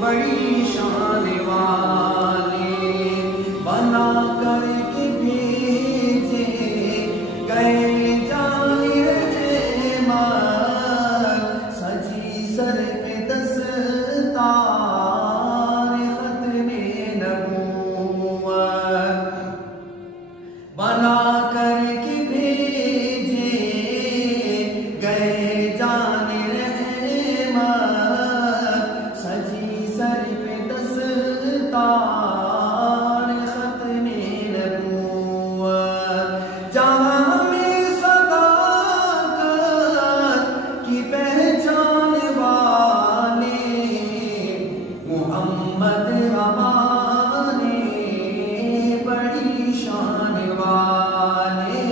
बड़ी शान वाले बना करके भेजे गए जाने सजी सर पे दस्तार खत्मे नबूवत बना करके भेजे गए जाने सजी सर पे दस्तार खत्मे नबूवत जहां में सदाकत की पहचान वाले मोहम्मद हमारे बड़ी शान वाले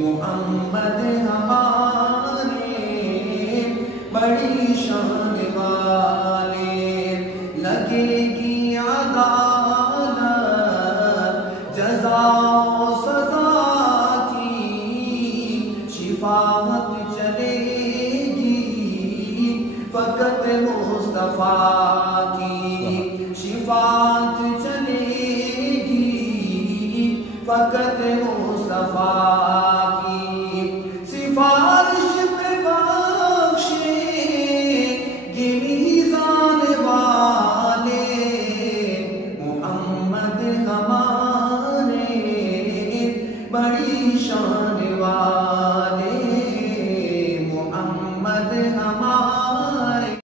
मोहम्मद हमारे बड़ी शान वाले लगेगी अदालत जज़ा सज़ा की शिफाअत चलेगी फ़क़त मुस्तफ़ा की शिफाअत चलेगी फ़क़त मुस्तफ़ा की सिफारिश पे बख्शे मीज़ान वाले मोहम्मद हमारे बड़ी शान वाले मोहम्मद हमारे